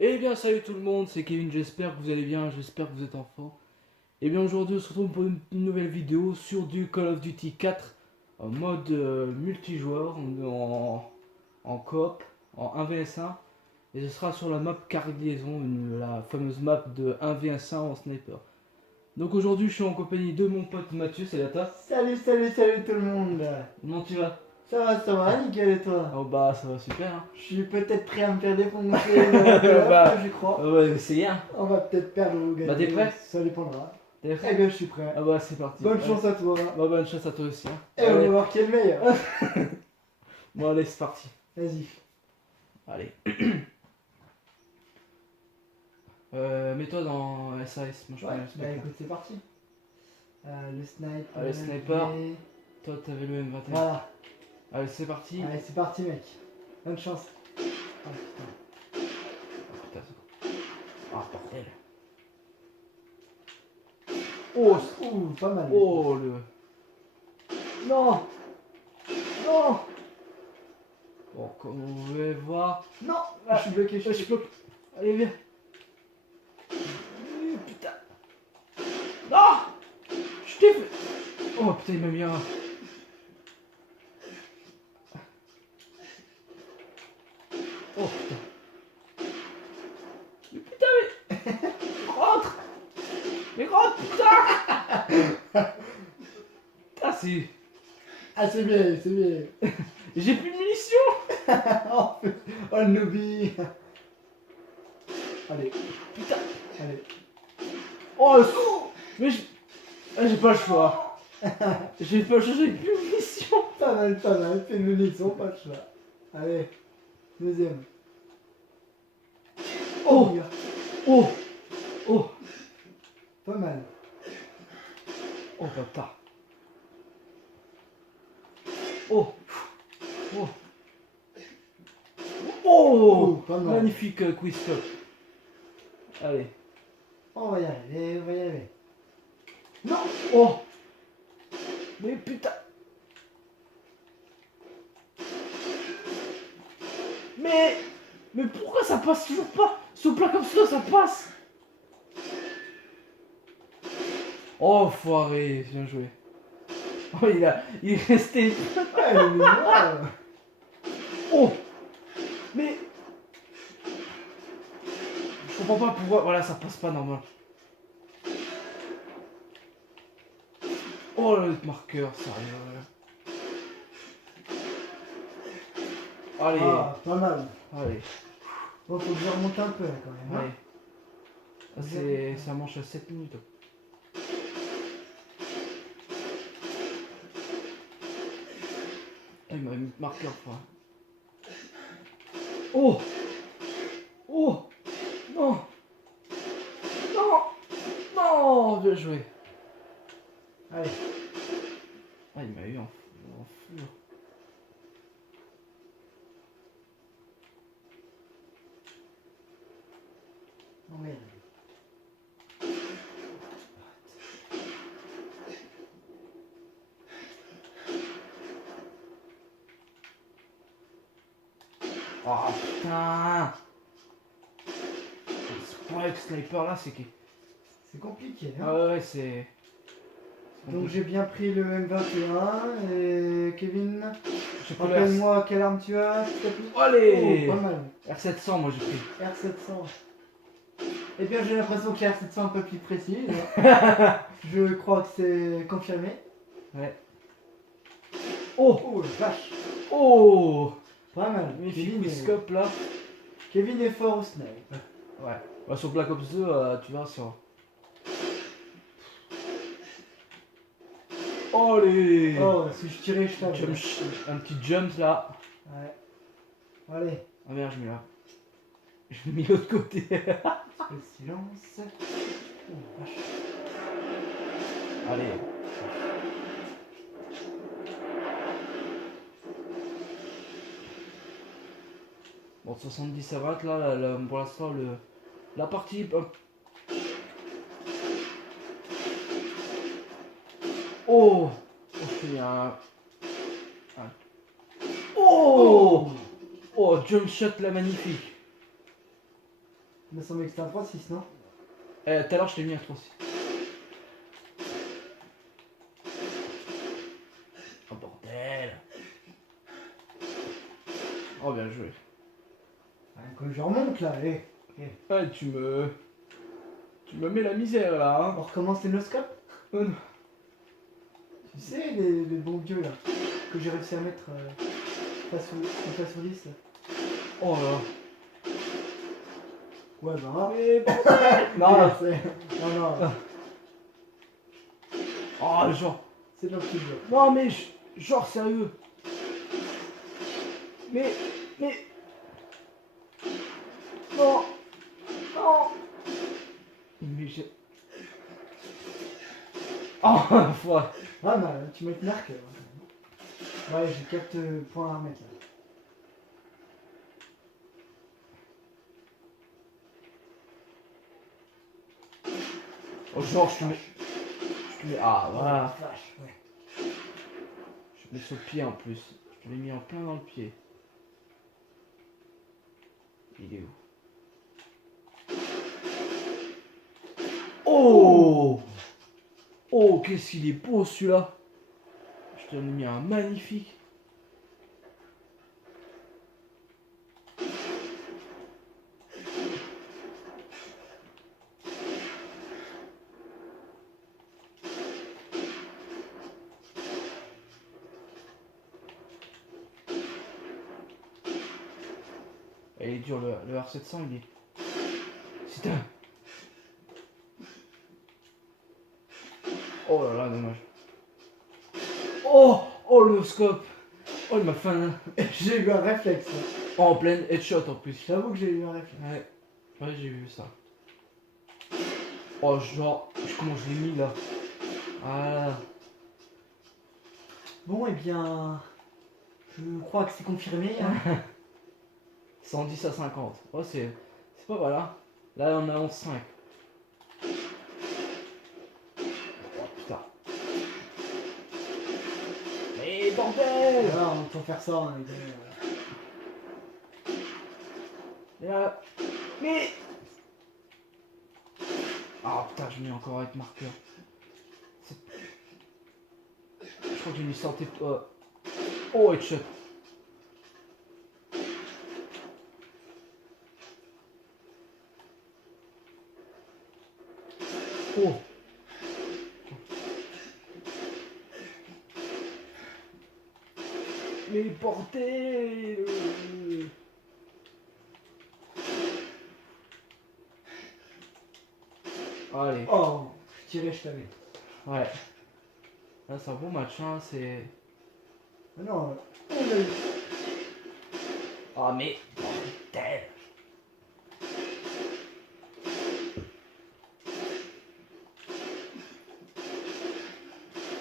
Eh bien salut tout le monde, c'est Kevin, j'espère que vous allez bien, j'espère que vous êtes en forme. Eh bien aujourd'hui on se retrouve pour une nouvelle vidéo sur du Call of Duty 4 en mode multijoueur, en coop, en 1vs1. Et ce sera sur la map Cargaison, la fameuse map de 1vs1 en sniper. Donc aujourd'hui je suis en compagnie de mon pote Mathieu, c'est Data. Salut, salut, salut tout le monde. Comment tu vas? Ça va, nickel et toi? Oh bah ça va super hein. Je suis peut-être prêt à me faire défoncer dans le Bah, je crois. on va essayer hein. On va peut-être perdre ou gagner. Bah t'es prêt? Ça dépendra. T'es Eh prêt? bien, je suis prêt. Ah bah c'est parti. Bonne Ouais. chance à toi. Bah bonne chance à toi aussi hein. Et on Allez. va voir qui est le meilleur. Bon allez c'est parti. Vas-y. Allez. Mets-toi dans SAS, moi je Ouais, connais le bah sniper. écoute, c'est parti. Le sniper. Allez, sniper. et- Toi t'avais le M21. Voilà. Allez c'est parti. Allez, c'est parti, mec. Bonne chance. Oh putain. Oh, putain, ah bordel. Oh, Ouh, pas mal. oh le. Non. Non. Bon comme on va voir. Non. Je suis bloqué, Je suis bloqué. Allez viens. Putain. Non. Je t'ai fait. Oh putain il m'a mis un. Oh putain. Mais putain mais. Rentre. Mais rentre putain. Putain c'est. Ah, c'est bien, c'est bien. J'ai plus de munitions. Oh, oh, le noobie. Allez, Putain. allez. Oh mais j'ai pas le choix. J'ai pas le choix, j'ai plus de munitions. Pas mal, pas mal. Fais une munition, pas de choix. Allez, deuxième. Oh. Gars, Oh. Oh. pas mal. Oh bâtard. Oh. Oh. Oh. Pas mal. Magnifique quiz stop. Allez. On va y arriver, on va y arriver. Non. Oh. Mais putain. Mais pourquoi ça passe toujours pas? Ce plat comme ça passe. Oh foiré, bien joué. Oh il est resté. Ouais, le mémoire. Oh. Mais je comprends pas pourquoi. Voilà, ça passe pas normal. Oh le marqueur, sérieux. Allez, Ah, pas mal. allez, Bon, faut que je remonte un peu là, quand même. allez. Hein. Ça mange à 7 minutes. Ah, il m'a mis marqueur quoi. Oh. Oh. Non. Non. Non. Bien joué. Allez. Ah, il m'a eu en fur. On va y arriver. Oh putain. Ce point avec sniper là, c'est qui? C'est compliqué. Hein. Ah ouais, c'est. Donc j'ai bien pris le M21 et Kevin, J'ai pas le rappelle-moi quelle arme tu as, s'il te plaît. Allez. Oh, pas mal. R700, moi j'ai pris. R700. Eh bien j'ai l'impression que R700 est un peu plus précise. Hein. Je crois que c'est confirmé. Ouais. Oh. Oh vache. Oh. Pas mal. Magnifique quickscope là. Kevin est fort au snipe. Ouais. Bah, sur Black Ops 2, tu verras sur. Oh les. Oh, si je tirais, je t'avais. Un petit jump là. Ouais. Allez, Ah merde, je mets là. Je l'ai mis de l'autre côté. le silence. Oh vache. Allez. Bon, 70 à 20 là, pour l'instant, la partie. Oh. Oh, je fais un. Oh. Oh, jump shot là, magnifique. Il me semblait que c'était un 3-6, non? Tout à l'heure, je t'ai mis un 3-6. Oh bordel. Oh, bien joué. Quand je remonte là, Ah, tu me mets la misère là, on hein. recommence les no-scopes. Oh, non. Tu sais, les bons vieux là, que j'ai réussi à mettre face au 10 là. Oh là. Ouais, bah. Mais bordel. Non. Non. Oh, genre. C'est de l'anti jeu. Non, mais genre, sérieux. Mais. Non. Non. Mais j'ai. Oh, fois. Ah, bah, tu mets l'arc. Ouais, j'ai 4 points à remettre là. Oh, genre, je te mets. Ah, voilà. Vache, ouais. Je te mets sur le pied en plus. Je te l'ai mis en plein dans le pied. Il est où? Oh! Oh, qu'est-ce qu'il est beau celui-là! Je te l'ai mis un magnifique. Il est dur le R700, il est. C'est un. Oh là là, dommage. Oh le scope! Oh, il m'a fait un. J'ai eu un réflexe. Oh, en pleine headshot en plus. J'avoue que j'ai eu un réflexe. Ouais, j'ai vu ça. Oh, genre, comment je l'ai mis là? Ah. Bon, et bien. Je crois que c'est confirmé. Hein. 110 à 50. Oh, c'est pas mal, hein. Là, on a 11,5. Oh putain. Mais bordel! Voilà, on peut faire ça. Hein, Et là. Mais. Ah putain, je mets encore avec marqueur. Je crois que j'ai mis santé. Oh, headshot. Oh. Mais bordel! Allez. Oh, je tirais, je t'avais. Ouais. Là, c'est un bon match, hein, c'est. Ah non, on a eu. Ah, mais. Bordel!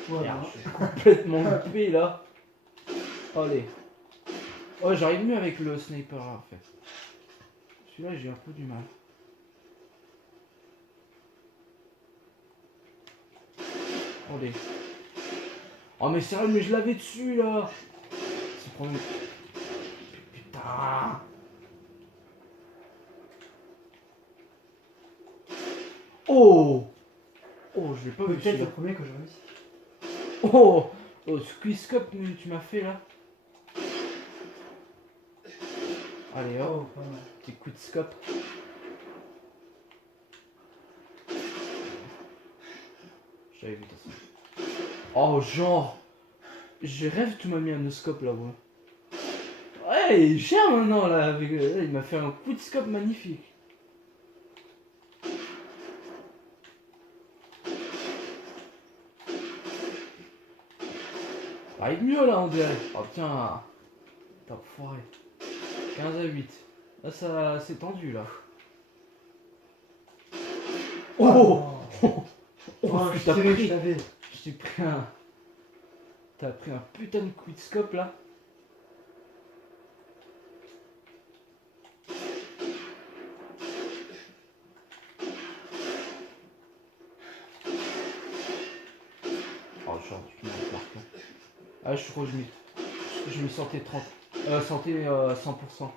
Voilà. Merde, je suis complètement loupé là. Allez. Oh, j'arrive mieux avec le sniper là en fait. Celui-là, j'ai un peu du mal. Allez. Oh, mais sérieux, mais je l'avais dessus là. C'est problème. Putain. Oh. Oh, je l'ai pas vu Peut-être le celui-là. premier que j'ai réussi. Oh. Oh, squeeze cup tu m'as fait là. Allez hop. Oh, pas mal. Petit coup de scope. J'avais vu de toute façon. Oh, genre. Je rêve, tu m'as mis un scope là, ouais. Ouais, il est cher maintenant là. Avec, il m'a fait un coup de scope magnifique. Arrive mieux là, on dirait. Oh tiens. T'as foiré. 15 à 8. Là, ça c'est tendu là. Oh. Oh, tu je t'as tirais, je pris. t'avais. J'ai pris un. T'as pris un putain de coup de scope là. Oh, genre, tu m'as marqué. Ah, je crois que je me sentais 30. Santé 100%.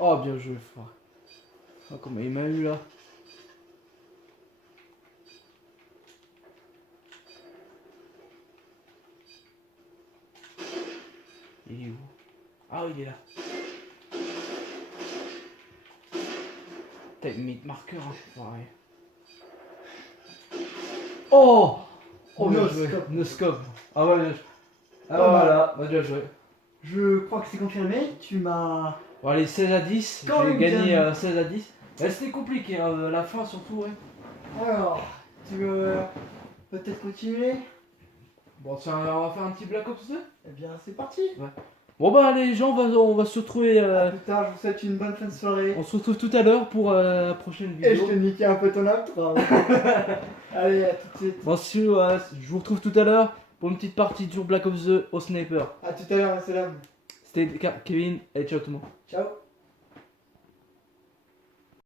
Oh, bien joué, frère. Oh, comment il m'a eu là. Il est où? Ah, il est là. T'as mis marqueur, hein. Ouais. Oh! Oh, bien joué. No-scope. No scope. Ah, ouais, bien joué. Ah, Pas mal. voilà, bah, bien joué. Je crois que c'est confirmé. Tu m'as. Bon, allez, 16 à 10. Quand J'ai même gagné bien. 16 à 10. C'était compliqué, hein, la fin surtout, ouais. Alors, tu veux peut-être continuer? Bon, tiens, on va faire un petit Black Ops 2. Eh bien, c'est parti. Bon, bah, allez, les gens, on va se retrouver. À plus tard, je vous souhaite une bonne fin de soirée. On se retrouve tout à l'heure pour la prochaine Et je vidéo. te niquais un peu ton outro. Allez, à tout de suite. Bon, si, je vous retrouve tout à l'heure pour une petite partie sur Black Ops 2 au sniper. À tout à l'heure, salam. C'était Kevin et ciao tout le monde. Ciao.